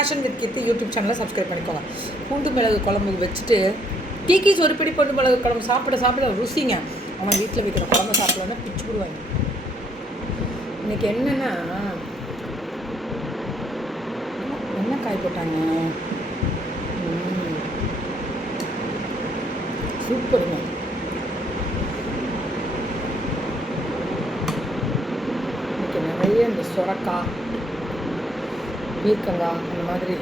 Fashion with Keerthi YouTube சேனலை subscribe பண்ணிக்கோங்க. பூண்டு மிளகு குழம்பு வச்சுட்டு டீக்கீஸ் ஒரு பிடி பூண்டு மிளகு குழம்பு சாப்பிட ருசிங்க. அவன் வீட்டில் வைக்கிற குழம்பு சாப்பிடலன்னா பிச்சு போடுவாங்க. இன்றைக்கி என்னென்னா என்ன காய் போட்டாங்க, சூப்பருங்க. இன்றைக்கி நிறைய இந்த சுரக்காய், பீர்க்கங்காய் அந்த மாதிரி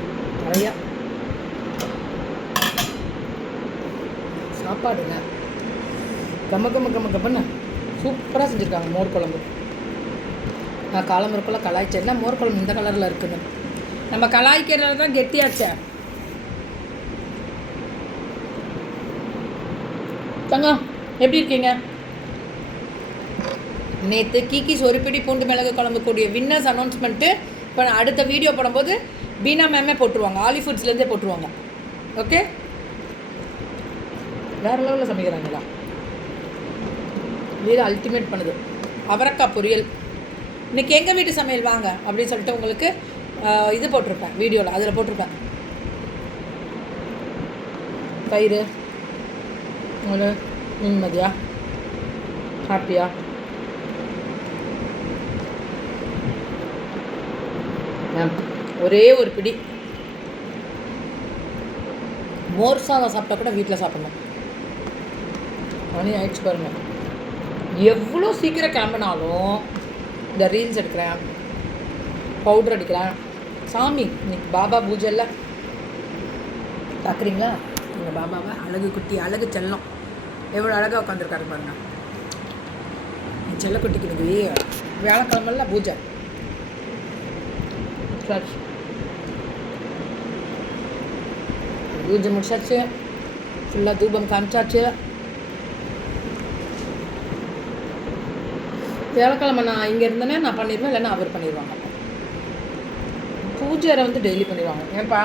நிறையா சாப்பாடுங்க. கம்மன்னு சூப்பராக செஞ்சுருக்காங்க. மோர் குழம்பு நான் காலம்புறக்குள்ள கலாய்ச்சேன்னா மோர் குழம்பு இந்த கலரில் இருக்குதுன்னு. நம்ம கலாய்க்கிறதுல தான் கெட்டியாச்சே. தங்கம் எப்படி இருக்கீங்க? நேற்று கீக்கீஸ் ஒரு பிடி பூண்டு மிளகு குழம்பு கூடிய வின்னர்ஸ் அனௌன்ஸ்மெண்ட்டு இப்போ நான் அடுத்த வீடியோ போடும்போது பீனா மேமே போட்டுருவாங்க, ஆலி ஃபுட்ஸ்லேருந்தே போட்டுருவாங்க. ஓகே, வேறு லெவலில் சமைக்கிறாங்களா, வீடு அல்டிமேட் பண்ணுது. அவரக்காய் பொரியல் இன்றைக்கி எங்கள் வீட்டு சமையல் வாங்க அப்படின்னு சொல்லிட்டு உங்களுக்கு இது போட்டிருப்பேன் வீடியோவில், அதில் போட்டிருப்பேன். தயிர் ஒரு நிம்மதியா ஹாப்பியா ஒரே ஒரு பிடி மோர் சாதம் சாப்பிட்டா கூட வீட்டில் சாப்பிடணும். மணி ஆயிடுச்சு பாருங்க. எவ்வளோ சீக்கிரம் கிளம்பினாலும் இந்த ரீல்ஸ் எடுக்கிறேன், பவுடர் அடிக்கிறேன். சாமி இன்னைக்கு பாபா பூஜை இல்லை பார்க்குறீங்களா? எங்கள் பாபாவை அழகு குட்டி, அழகு செல்லம் எவ்வளோ அழகாக உட்காந்துருக்காரு பாருங்க. என் செல்லக்குட்டிக்கு இன்னைக்கு வியாழக்கிழமெல்லாம் பூஜை. பூஜை முடிச்சாச்சு, ஃபுல்லாக தூபம் காமிச்சாச்சு. வியாழக்கிழமை நான் இங்கே இருந்தேனே நான் பண்ணிடுவேன், இல்லைன்னா அவர் பண்ணிடுவாங்க. பூஜை வந்து டெய்லி பண்ணிடுவாங்க. ஏன்ப்பா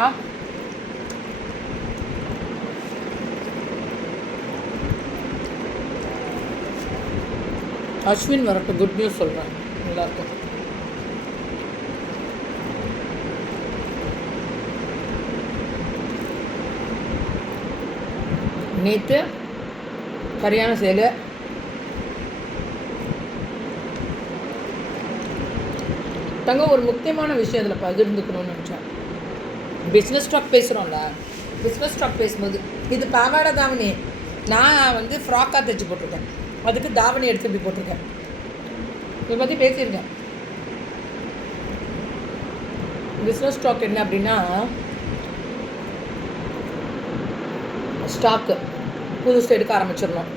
அஸ்வின் வரட்டும், குட் நியூஸ் சொல்கிறேன் எல்லாருக்கும். நேற்று சரியான சேலு. தங்க ஒரு முக்கியமான விஷயம் இதில் பகிர்ந்துக்கணும்னு நினச்சேன். பிஸ்னஸ் ஸ்டாக் பேசுகிறோம்ல, பிஸ்னஸ் ஸ்டாக் பேசும்போது இது பாவாடை தாவணி நான் வந்து ஃப்ராக்காக தைச்சி போட்டிருக்கேன், அதுக்கு தாவணி எடுத்து இப்படி போட்டிருக்கேன். இதை பற்றி பேசியிருக்கேன். பிஸ்னஸ் ஸ்டாக் என்ன அப்படின்னா, ஸ்டாக்கு புதுசு எடுக்க ஆரம்பிச்சிடணும்.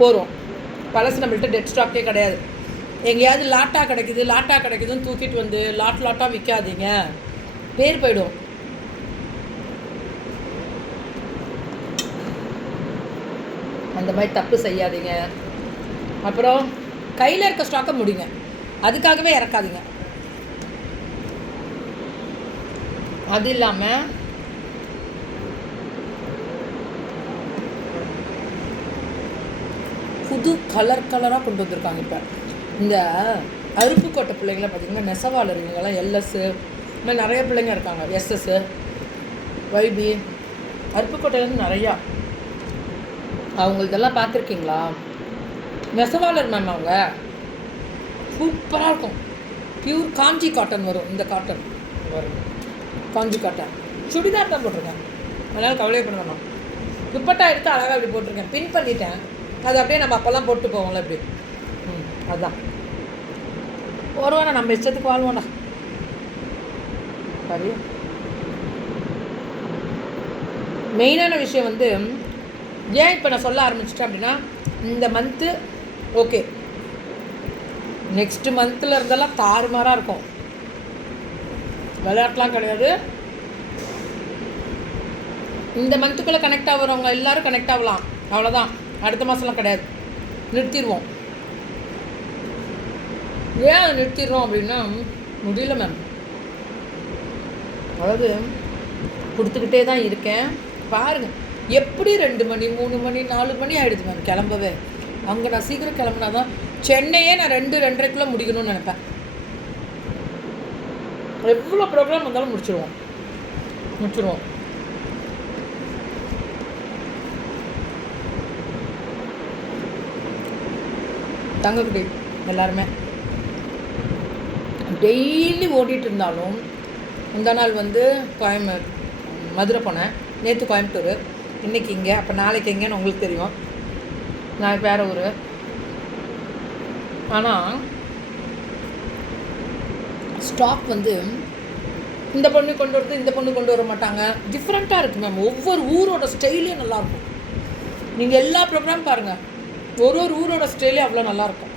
போகிறோம் பழசு நம்மள்கிட்ட டெட் ஸ்டாக்கே கிடையாது. எங்கேயாவது லாட்டாக கிடைக்குதுன்னு தூக்கிட்டு வந்து லாட்டாக விற்காதீங்க, பேர் போயிடும். அந்த மாதிரி தப்பு செய்யாதீங்க. அப்புறம் கையில் இருக்க ஸ்டாக்கை முடிங்க, அதுக்காகவே இறக்காதீங்க. அது இல்லாமல் புது கலராக கொண்டு வந்திருக்காங்க. இப்போ இந்த அருப்புக்கோட்டை பிள்ளைங்களாம் பார்த்திங்கன்னா நெசவாளர், இவங்கெல்லாம் எல்எஸ்ஸு இந்த மாதிரி நிறைய பிள்ளைங்க இருக்காங்க, எஸ்எஸ்ஸு வைபி அருப்புக்கோட்டையிலேருந்து நிறையா. அவங்க இதெல்லாம் பார்த்துருக்கீங்களா? நெசவாளர் மேம் அவங்க சூப்பராக இருக்கும். பியூர் காஞ்சி காட்டன் வரும். இந்த காட்டன் வரும், காஞ்சி காட்டன். சுடிதார் தான் போட்டிருக்கேன், அதனால் கவலையே பண்ண வேணாம். துப்பட்டா எடுத்து அழகாக இப்படி போட்டிருக்கேன், பின் பண்ணிட்டேன். அது அப்படியே நம்ம அப்போல்லாம் போட்டு போவோம்ல இப்படி. அதுதான் வருவானா, நம்ம இஷ்டத்துக்கு வாழ்வோண்ணா. சரி, மெயினான விஷயம் வந்து ஏன் இப்போ நான் சொல்ல ஆரம்பிச்சிட்டேன் அப்படின்னா, இந்த மந்த்து ஓகே, நெக்ஸ்ட்டு மந்தில் இருந்தெல்லாம் தாறுமாறாக இருக்கும். விளையாட்டுலாம் கிடையாது. இந்த மந்த்துக்குள்ளே கனெக்ட் ஆகிறவங்க எல்லோரும் கனெக்ட் ஆகலாம், அவ்வளோதான். அடுத்த மாதம்லாம் கிடையாது, நிறுத்திடுவோம். ஏன் அதை நிறுத்திடுறோம் அப்படின்னா, முடியல மேம். அதாவது கொடுத்துக்கிட்டே தான் இருக்கேன். பாருங்கள் எப்படி 2 மணி 3 மணி 4 மணி ஆகிடுது மேம் கிளம்பவே. அங்கே நான் சீக்கிரம் கிளம்புனா தான் சென்னையே நான் 2-2:30 முடிக்கணும்னு நினைப்பேன். எவ்வளோ ப்ரோக்ராம் வந்தாலும் முடிச்சிடுவோம். முடிச்சிடுவோம். தங்கக்குடி எல்லாருமே டெய்லி ஓடிட்டு இருந்தாலும் முந்தா நாள் வந்து மதுரை போனேன், நேற்று கோயம்புத்தூர், இன்றைக்கி இங்கே, அப்போ நாளைக்கு எங்கேன்னு உங்களுக்கு தெரியும். நான் வேறு ஊர். ஆனால் ஸ்டாக் வந்து இந்த பொண்ணு கொண்டு வரது இந்த பொண்ணு கொண்டு வர மாட்டாங்க. டிஃப்ரெண்ட்டாக இருக்குது மேம். ஒவ்வொரு ஊரோட ஸ்டைலே நல்லாயிருக்கும். நீங்கள் எல்லா ப்ரோக்ராம் பாருங்கள், ஒரு ஒரு ஊரோட ஸ்டைலே அவ்வளோ நல்லாயிருக்கும்.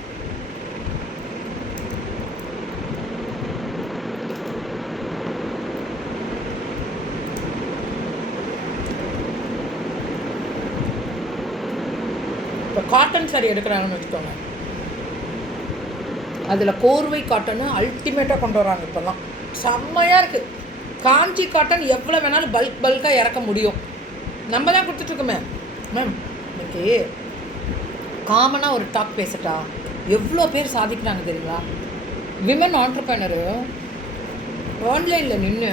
இப்போ காட்டன் சாரி எடுக்கிறாங்கன்னு வச்சுக்கோங்க, அதில் கோர்வை காட்டனு அல்டிமேட்டாக கொண்டு வராங்க. இப்போல்லாம் செம்மையாக இருக்குது. காஞ்சி காட்டன் எவ்வளோ வேணாலும் பல்காக இறக்க முடியும். நம்ம தான் கொடுத்துட்ருக்கோமே மேம். இன்னைக்கு காமனாக ஒரு டாக் பேசட்டா, எவ்வளோ பேர் சாதிக்கிறாங்க தெரியுங்களா? விமன் ஆண்டர்ப்ரனரு ஆன்லைனில் நின்று.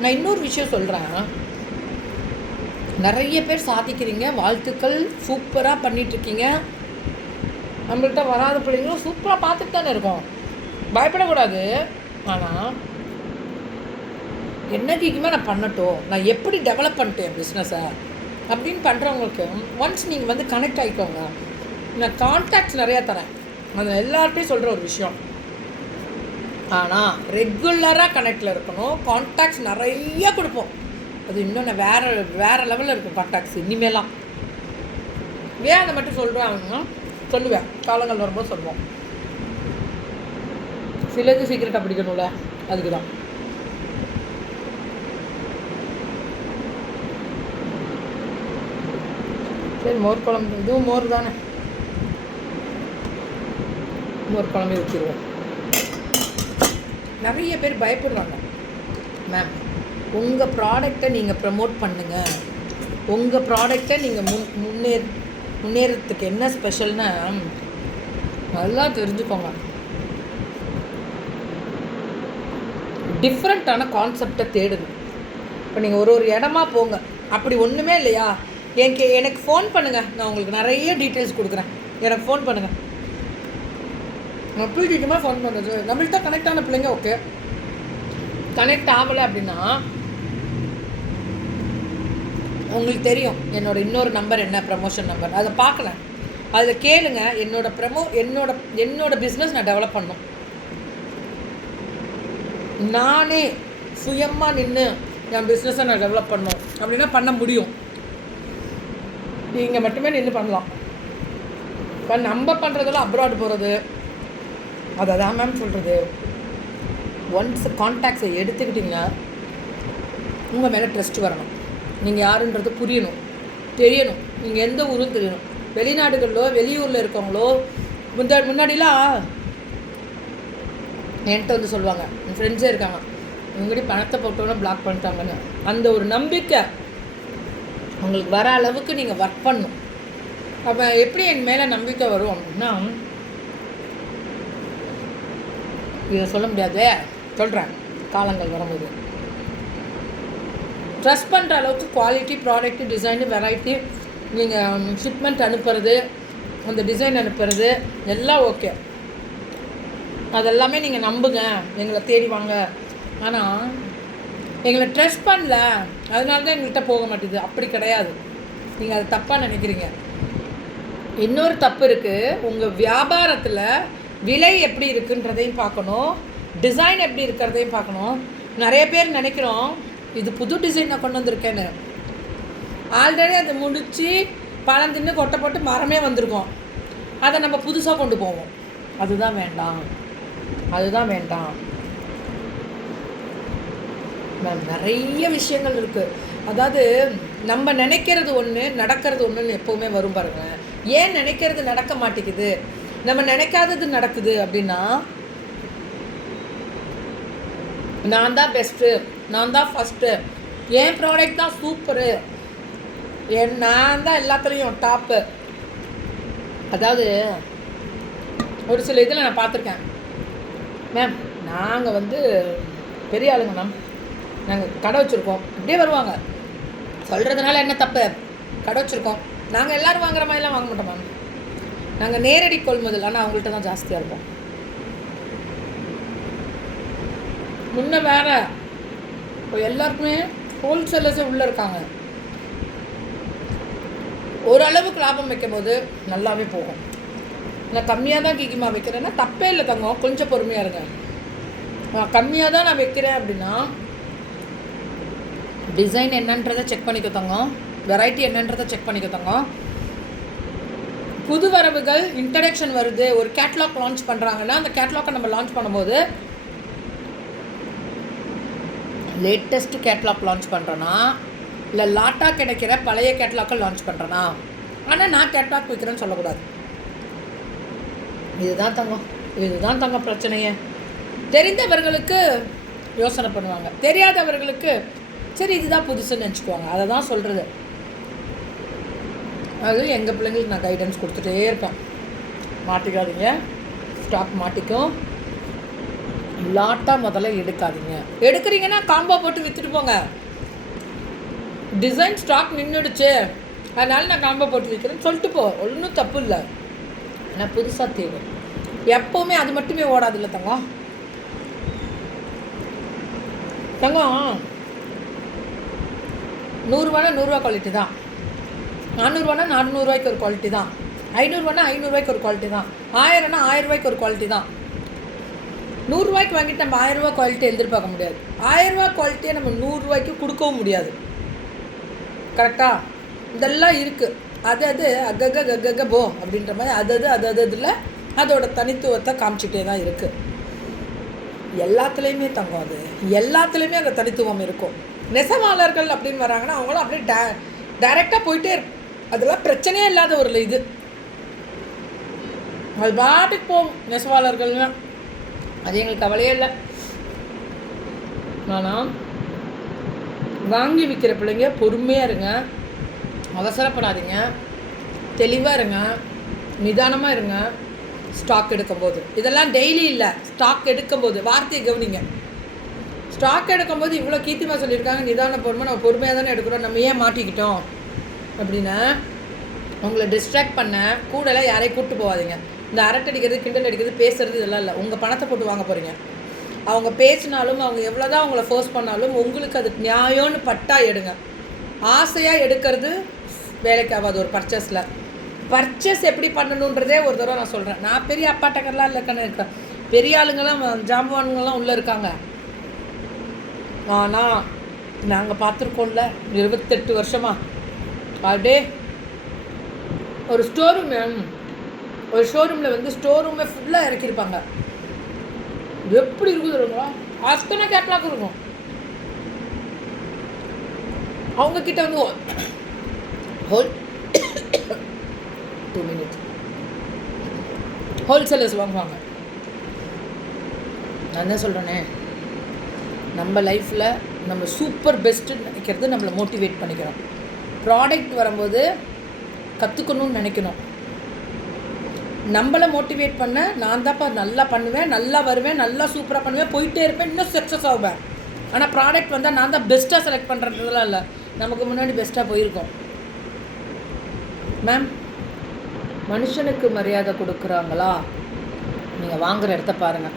நான் இன்னொரு விஷயம் சொல்கிறேன், நிறைய பேர் சாதிக்கிறீங்க, வாழ்த்துக்கள், சூப்பராக பண்ணிகிட்ருக்கீங்க. நம்மள்கிட்ட வராத பிள்ளைங்களும் சூப்பராக பார்த்துட்டு தானே இருக்கோம், பயப்படக்கூடாது. ஆனால் என்னைக்குமே நான் பண்ணட்டும், நான் எப்படி டெவலப் பண்ணிட்டேன் என் பிஸ்னஸை அப்படின்னு பண்ணுறவங்களுக்கு ஒன்ஸ் நீங்கள் வந்து கனெக்ட் ஆகிக்கோங்க. நான் கான்டாக்ட்ஸ் நிறையா தரேன், அது எல்லார்ட்டையும் சொல்கிற ஒரு விஷயம். ஆனால் ரெகுலராக கனெக்டில் இருக்கணும். கான்டாக்ட்ஸ் நிறைய கொடுப்போம், அது இன்னும் நான் வேறு லெவலில் இருக்கும் கான்டாக்ட்ஸ் இனிமேலாம். ஏன் அதை மட்டும் சொல்கிறாங்கன்னா சொல்லுவேன், காலங்கள் வரும்போது சொல்லுவோம். சிலது சீக்கிரட்டாக பிடிக்கணும்ல, அதுக்கு தான். சரி, மோர் குழம்பு, இதுவும் மோர் தானே, மோர் குழம்பு வச்சுருவோம். நிறைய பேர் பயப்படுறாங்க மேம், உங்கள் ப்ராடக்டை நீங்கள் ப்ரமோட் பண்ணுங்கள், உங்கள் ப்ராடக்டை நீங்கள் முன்னேறத்துக்கு என்ன ஸ்பெஷல்னா நல்லா தெரிஞ்சுக்கோங்க. டிஃப்ரெண்ட்டான கான்செப்டை தேடுங்க. இப்போ நீங்கள் ஒரு இடமா போங்க, அப்படி ஒன்றுமே இல்லையா, எனக்கு ஃபோன் பண்ணுங்கள், நான் உங்களுக்கு நிறைய டீட்டெயில்ஸ் கொடுக்குறேன். எனக்கு ஃபோன் பண்ணுங்கள். நான் பிடிக்குமா ஃபோன் பண்ணுறது, நம்மள்கிட்ட கனெக்ட் ஆன பிள்ளைங்க ஓகே. கனெக்ட் ஆகலை அப்படின்னா உங்களுக்கு தெரியும் என்னோடய இன்னொரு நம்பர் என்ன, ப்ரமோஷன் நம்பர், அதை பார்க்கலாம், அதில் கேளுங்க. என்னோட பிஸ்னஸ் நான் டெவலப் பண்ணணும், நானே சுயமாக நின்று என் பிஸ்னஸை நான் டெவலப் பண்ணணும் அப்படின்னா பண்ண முடியும். நீங்கள் மட்டுமே நின்று பண்ணலாம். இப்போ நம்ம பண்ணுறதெல்லாம் அப்ராட் போகிறது, அதை தான் மேம் சொல்கிறது. ஒன்ஸ் கான்டாக்ட்ஸை எடுத்துக்கிட்டிங்கன்னா உங்கள் மேலே ட்ரஸ்ட் வரணும். நீங்கள் யாருன்றது புரியணும், தெரியணும். நீங்கள் எந்த ஊரும் தெரியணும். வெளிநாடுகளிலோ வெளியூரில் இருக்கவங்களோ முன்னாடிலாம் என்கிட்ட வந்து சொல்லுவாங்க, என் ஃப்ரெண்ட்ஸே இருக்காங்க, இவங்கடி பணத்தை போட்டோன்னா பிளாக் பண்ணிட்டாங்கன்னு. அந்த ஒரு நம்பிக்கை உங்களுக்கு வர அளவுக்கு நீங்கள் ஒர்க் பண்ணணும். அப்போ எப்படி என் மேலே நம்பிக்கை வரும் அப்படின்னா, இதை சொல்ல முடியாதே, சொல்கிறேன், காலங்கள் வரும்போது ட்ரஸ்ட் பண்ணுற அளவுக்கு குவாலிட்டி, ப்ராடக்ட்டு, டிசைனு, வெரைட்டி, நீங்கள் ஷிப்மெண்ட் அனுப்புறது, அந்த டிசைன் அனுப்புறது எல்லாம் ஓகே. அதெல்லாமே நீங்கள் நம்புங்க, எங்களை தேடி வாங்க. ஆனால் எங்களை ட்ரஸ்ட் பண்ணல, அதனால தான் எங்கள்கிட்ட போக மாட்டேது. அப்படி கிடையாது, நீங்கள் அதை தப்பாக நினைக்கிறீங்க. இன்னொரு தப்பு இருக்குது, உங்கள் வியாபாரத்தில் விலை எப்படி இருக்குன்றதையும் பார்க்கணும், டிசைன் எப்படி இருக்கிறதையும் பார்க்கணும். நிறைய பேர் நினைக்கிறோம் இது புது டிசைன் நான் கொண்டு வந்திருக்கேன்னு. ஆல்ரெடி அதை முடித்து பழம் தின்னு கொட்டை போட்டு மரமே வந்திருக்கோம், அதை நம்ம புதுசாக கொண்டு போவோம். அதுதான் வேண்டாம், அதுதான் வேண்டாம் மேம். நிறைய விஷயங்கள் இருக்குது. அதாவது நம்ம நினைக்கிறது ஒன்று, நடக்கிறது ஒன்றுன்னு எப்போவுமே வரும் பாருங்கள். ஏன் நினைக்கிறது நடக்க மாட்டேங்குது, நம்ம நினைக்காதது நடக்குது அப்படின்னா, நான் தான் பெஸ்ட்டு, நான் தான் ஃபஸ்ட்டு, என் ப்ராடக்ட் தான் சூப்பரு, நான் தான் எல்லாத்துலேயும் டாப்பு. அதாவது ஒரு சில இதில் நான் பார்த்துருக்கேன் மேம், நாங்கள் வந்து பெரிய ஆளுங்க மேம், நாங்கள் கடை வச்சுருக்கோம், இப்படியே வருவாங்க. சொல்கிறதுனால என்ன தப்பு? கடை வச்சுருக்கோம், நாங்கள் எல்லோரும் வாங்குற மாதிரிலாம் வாங்க மாட்டோமா. நாங்கள் நேரடி கொள்முதல், ஆனால் அவங்கள்ட்ட தான் ஜாஸ்தியாக இருப்போம். முன்ன வேறு, இப்போ எல்லாருக்குமே ஹோல்சேலர்ஸே உள்ளே இருக்காங்க. ஓரளவுக்கு லாபம் வைக்கும் போது நல்லாவே போகும். நான் கம்மியாக தான் கீக்கிமா வைக்கிறேன்னா தப்பே இல்லை தங்கம், கொஞ்சம் பொறுமையாக இருங்க. கம்மியாக தான் நான் வைக்கிறேன் அப்படின்னா டிசைன் என்னன்றதை செக் பண்ணிக்க தங்கம், வெரைட்டி என்னன்றதை செக் பண்ணிக்க தங்கம். புது வரவுகள் இன்ட்ரடக்ஷன் வருது, ஒரு கேட்லாக் லான்ச் பண்ணுறாங்கன்னா அந்த கேட்லாக்கை நம்ம லான்ச் பண்ணும்போது லேட்டஸ்ட்டு கேட்லாக் லான்ச் பண்ணுறேன்னா இல்லை லாட்டாக கிடைக்கிற பழைய கேட்லாக்கை லான்ச் பண்ணுறேன்னா. ஆனால் நான் கேட்லாக் வைக்கிறேன்னு சொல்லக்கூடாது. இதுதான் தங்கம் பிரச்சனையே. தெரிந்தவர்களுக்கு யோசனை பண்ணுவாங்க, தெரியாதவர்களுக்கு சரி இதுதான் புதுசுன்னு நினச்சிக்குவாங்க. அதை தான் சொல்கிறது. அது எங்கள் பிள்ளைங்களுக்கு நான் கைடன்ஸ் கொடுத்துட்டே இருப்பேன். மாட்டிக்காதீங்க, ஸ்டாக் மாட்டிக்கும். லாட்டாக முதல்ல எடுக்காதீங்க. எடுக்கிறீங்கன்னா காம்போ போட்டு விற்றுட்டு போங்க. டிசைன் ஸ்டாக் நின்றுடுச்சு அதனால் நான் காம்போ போட்டு விற்கிறேன்னு சொல்லிட்டு போ, ஒன்றும் தப்பு இல்லை. ஆனால் புதுசாக தேவை. எப்போவுமே அது மட்டுமே ஓடாதில்ல தங்கம். தங்கம் 100 100 குவாலிட்டி தான், 400 400 ஒரு குவாலிட்டி தான், 500 500 ஒரு குவாலிட்டி தான், 1000 1000 ஒரு குவாலிட்டி தான். 100 வாங்கிட்டு நம்ம 1000 குவாலிட்டி எதிர்பார்க்க முடியாது. 1000 குவாலிட்டியை நம்ம 100 கொடுக்கவும் முடியாது. கரெக்டாக? இதெல்லாம் இருக்குது. அது அகக போ அப்படின்ற மாதிரி அது இதில் அதோட தனித்துவத்தை காமிச்சிட்டே தான் இருக்குது. எல்லாத்துலேயுமே தங்கம், அது எல்லாத்துலேயுமே அந்த தனித்துவம் இருக்கும். நெசவாளர்கள் அப்படின்னு வராங்கன்னா அவங்களும் அப்படியே டைரெக்டாக போயிட்டே இருக்கும். அதெல்லாம் பிரச்சனையே இல்லாத ஒரு இது. அது பாட்டுக்கு போகும் நெசவாளர்கள்லாம். அது எங்களுக்கு கவலையே இல்லை. ஆனால் வாங்கி விற்கிற பிள்ளைங்க பொறுமையாக இருங்க, அவசரப்படாதீங்க, தெளிவாக இருங்க, நிதானமாக இருங்க. ஸ்டாக் எடுக்கும்போது இதெல்லாம் டெய்லி இல்லை, ஸ்டாக் எடுக்கும்போது வார்த்தையை கவனிங்க. ஸ்டாக் எடுக்கும்போது இவ்வளோ கீர்த்திமா சொல்லியிருக்காங்க, நிதான பொறுமை, நம்ம பொறுமையாக தானே எடுக்கிறோம், நம்ம ஏன் மாட்டிக்கிட்டோம் அப்படின்னு உங்களை டிஸ்ட்ராக்ட் பண்ண கூடலாம் யாரையும் கூப்பிட்டு போகாதீங்க. இந்த அரட்டை அடிக்கிறது, கிண்டல் அடிக்கிறது, பேசுகிறது இதெல்லாம் இல்லை. உங்கள் பணத்தை போட்டு வாங்க போகிறீங்க. அவங்க பேசினாலும் அவங்க எவ்வளோ தான் அவங்கள ஃபோர்ஸ் பண்ணாலும் உங்களுக்கு அது நியாயம்னு பட்டா எடுங்க. ஆசையாக எடுக்கிறது வேலைக்கு ஆகாது. ஒரு பர்ச்சேஸ் எப்படி பண்ணணுன்றதே ஒரு தடவை நான் சொல்கிறேன். நான் பெரிய அப்பாட்டக்கர்லாம் இல்லைக்கன்னு இருக்கேன், பெரிய ஆளுங்கெல்லாம் ஜாம்பவான்கள்லாம் உள்ளே இருக்காங்க. ஆனால் நாங்கள் பார்த்துருக்கோம்ல 28 வருஷமாக அப்படியே ஒரு ஷோரூமில் வந்து ஸ்டோர் ரூமே ஃபுல்லாக இறக்கியிருப்பாங்க. எப்படி இருக்குதுங்களா, அத்தனை கேட்லாக் இருக்கும். அவங்கக்கிட்ட வந்து 2 minutes ஹோல்சேலர்ஸ் வாங்குவாங்க. நான் தான் சொல்கிறேனே, நம்ம லைஃப்பில் நம்ம சூப்பர் பெஸ்ட்டுன்னு நினைக்கிறது நம்மளை மோட்டிவேட் பண்ணிக்கிறோம். ப்ராடக்ட் வரும்போது கற்றுக்கணும்னு நினைக்கணும். நம்மளை மோட்டிவேட் பண்ண நான் தான்ப்பா நல்லா பண்ணுவேன், நல்லா வருவேன், நல்லா சூப்பராக பண்ணுவேன், போயிட்டே இருப்பேன், இன்னும் சக்ஸஸ் ஆகுவேன். ஆனால் ப்ராடக்ட் வந்தால் நான் தான் பெஸ்ட்டாக செலக்ட் பண்ணுறதுலாம் இல்லை, நமக்கு முன்னாடி பெஸ்ட்டாக போயிருக்கோம். மேம், மனுஷனுக்கு மரியாதை கொடுக்குறாங்களா, நீங்கள் வாங்குகிற இடத்த பாருங்கள்.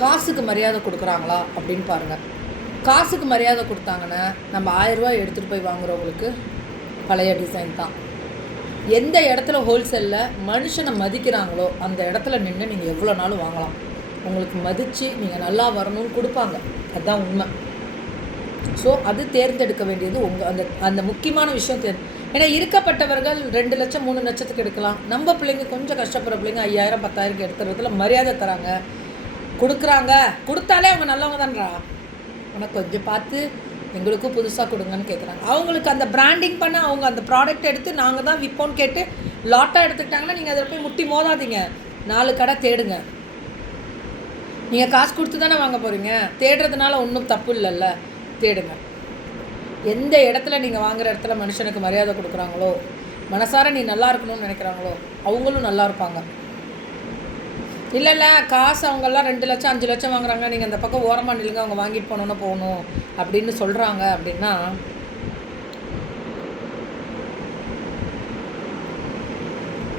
காசுக்கு மரியாதை கொடுக்குறாங்களா அப்படின்னு பாருங்கள். காசுக்கு மரியாதை கொடுத்தாங்கன்னா நம்ம 1000 ரூபா எடுத்துகிட்டு போய் வாங்குறவங்களுக்கு பழைய டிசைன் தான். எந்த இடத்துல ஹோல்சேலில் மனுஷனை மதிக்கிறாங்களோ அந்த இடத்துல நின்று நீங்கள் எவ்வளோ நாளும் வாங்கலாம். உங்களுக்கு மதித்து நீங்கள் நல்லா வரணும்னு கொடுப்பாங்க, அதுதான் உண்மை. ஸோ அது தேர்ந்தெடுக்க வேண்டியது அந்த முக்கியமான விஷயம் ஏன்னா இருக்கப்பட்டவர்கள் 2 லட்சம் 3 லட்சத்துக்கு எடுக்கலாம். நம்ம பிள்ளைங்க கொஞ்சம் கஷ்டப்படுற பிள்ளைங்க 5000 10,000 எடுத்துறதுல மரியாதை தராங்க, கொடுக்குறாங்க. கொடுத்தாலே அவங்க நல்லவங்க தான்றா. ஆனால் கொஞ்சம் பார்த்து எங்களுக்கும் புதுசாக கொடுங்கன்னு கேட்குறாங்க. அவங்களுக்கு அந்த பிராண்டிங் பண்ண அவங்க அந்த ப்ராடக்ட் எடுத்து நாங்கள் தான் விற்போன்னு கேட்டு லாட்டாக எடுத்துக்கிட்டாங்கன்னா நீங்கள் அதில் போய் முட்டி மோதாதீங்க. 4 கடை தேடுங்க. நீங்கள் காசு கொடுத்து தானே வாங்க போகிறீங்க, தேடுறதுனால ஒன்றும் தப்பு இல்லைல்ல, தேடுங்க. எந்த இடத்துல நீங்கள் வாங்குகிற இடத்துல மனுஷனுக்கு மரியாதை கொடுக்குறாங்களோ, மனசார நீ நல்லா இருக்கணும்னு நினைக்கிறாங்களோ அவங்களும் நல்லா இருப்பாங்க. இல்லை இல்லை, காசு அவங்கெல்லாம் 2 லட்சம் 5 லட்சம் வாங்குறாங்க, நீங்கள் அந்த பக்கம் ஓரமாக நில்லுங்க, அவங்க வாங்கிட்டு போனோன்னு போகணும் அப்படின்னு சொல்கிறாங்க அப்படின்னா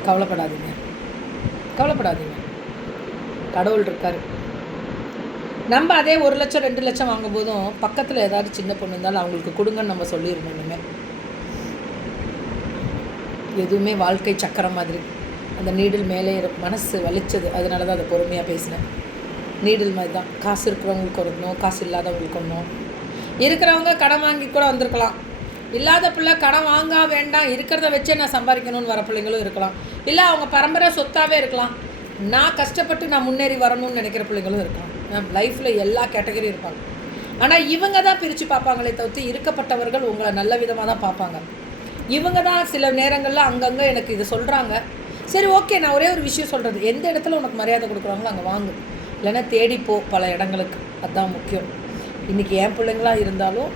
கவலைப்படாதீங்க, கவலைப்படாதீங்க. கடவுள் இருக்கார். நம்ம அதே 1 லட்சம் 2 லட்சம் வாங்கும் போதும் பக்கத்தில் ஏதாவது சின்ன பொண்ணு இருந்தாலும் அவங்களுக்கு கொடுங்கன்னு நம்ம சொல்லிடணும். இனிமேல் எதுவுமே வாழ்க்கை சக்கரம் மாதிரி அந்த நீடில் மேலே மனசு வலிச்சது, அதனால தான் அதை பொறுமையாக பேசினேன். நீடில் மாதிரி தான், காசு இருக்கிறவங்களுக்கு ஒன்றும், காசு இல்லாதவங்களுக்கு ஒன்றும். இருக்கிறவங்க கடன் வாங்கி கூட வந்திருக்கலாம், இல்லாத பிள்ளை கடன் வாங்க வேண்டாம், இருக்கிறத வச்சே நான் சம்பாதிக்கணும்னு வர பிள்ளைங்களும் இருக்கலாம், இல்லை அவங்க பரம்பரை சொத்தாகவே இருக்கலாம், நான் கஷ்டப்பட்டு நான் முன்னேறி வரணும்னு நினைக்கிற பிள்ளைங்களும் இருக்கலாம். லைஃப்பில் எல்லா கேட்டகரியும் இருப்பாங்க. ஆனால் இவங்க தான் பிரித்து பார்ப்பாங்களே தவிர்த்து இருக்கப்பட்டவர்கள் உங்களை நல்ல விதமாக தான் பார்ப்பாங்க. இவங்க தான் சில நேரங்களில் அங்கங்கே எனக்கு இது சொல்கிறாங்க, சரி ஓகே நான் ஒரே ஒரு விஷயம் சொல்கிறது, எந்த இடத்துல உனக்கு மரியாதை கொடுக்குறாங்களோ அங்கே வாங்கு, இல்லைன்னா தேடிப்போ பல இடங்களுக்கு, அதுதான் முக்கியம். இன்றைக்கி என் பிள்ளைங்களாக இருந்தாலும்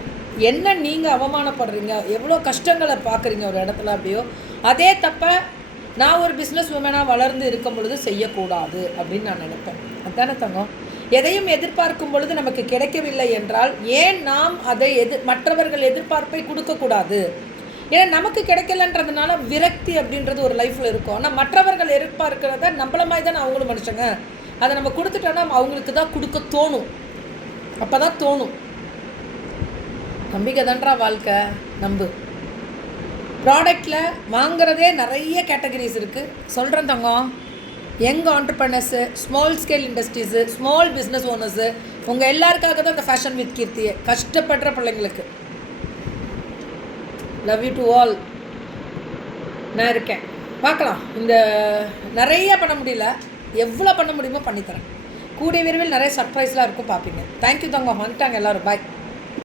என்ன நீங்கள் அவமானப்படுறீங்க, எவ்வளோ கஷ்டங்களை பார்க்குறீங்க ஒரு இடத்துல, அப்படியோ அதே தப்பை நான் ஒரு பிஸ்னஸ் உமனாக வளர்ந்து இருக்கும் பொழுது செய்யக்கூடாது அப்படின்னு நான் நினைப்பேன். அதுதானே தங்கம்? எதையும் எதிர்பார்க்கும் பொழுது நமக்கு கிடைக்கவில்லை என்றால் ஏன் நாம் அதை மற்றவர்கள் எதிர்பார்ப்பை கொடுக்கக்கூடாது? ஏன்னா நமக்கு கிடைக்கலன்றதுனால விரக்தி அப்படின்றது ஒரு லைஃப்பில் இருக்கும். ஆனால் மற்றவர்கள் எதிர்பார்க்கிறத நம்மள மாதிரி தான் அவங்களும் மனுஷங்க, அதை நம்ம கொடுத்துட்டோன்னா அவங்களுக்கு தான் கொடுக்க தோணும், அப்போ தான் தோணும். நம்பிக்கை தான்றா வாழ்க்கை. நம்பு. ப்ராடக்டில் வாங்குறதே நிறைய கேட்டகரிஸ் இருக்குது. சொல்கிறேன் தங்கம், young entrepreneurs, small scale industries, small business owners, உங்கள் எல்லாருக்காக தான் இந்த ஃபேஷன் வித் கீர்த்தியை, கஷ்டப்படுற பிள்ளைங்களுக்கு. Love you to all. நான் இருக்கேன், பார்க்கலாம். இந்த நிறைய பண்ண முடியல, எவ்வளோ பண்ண முடியுமோ பண்ணித்தரேன். கூடிய விரைவில் நிறைய சர்ப்ரைஸ்லாம் இருக்கும், பார்ப்பீங்க. தேங்க்யூ தங்கம், வந்துட்டாங்க எல்லோரும். பாய்.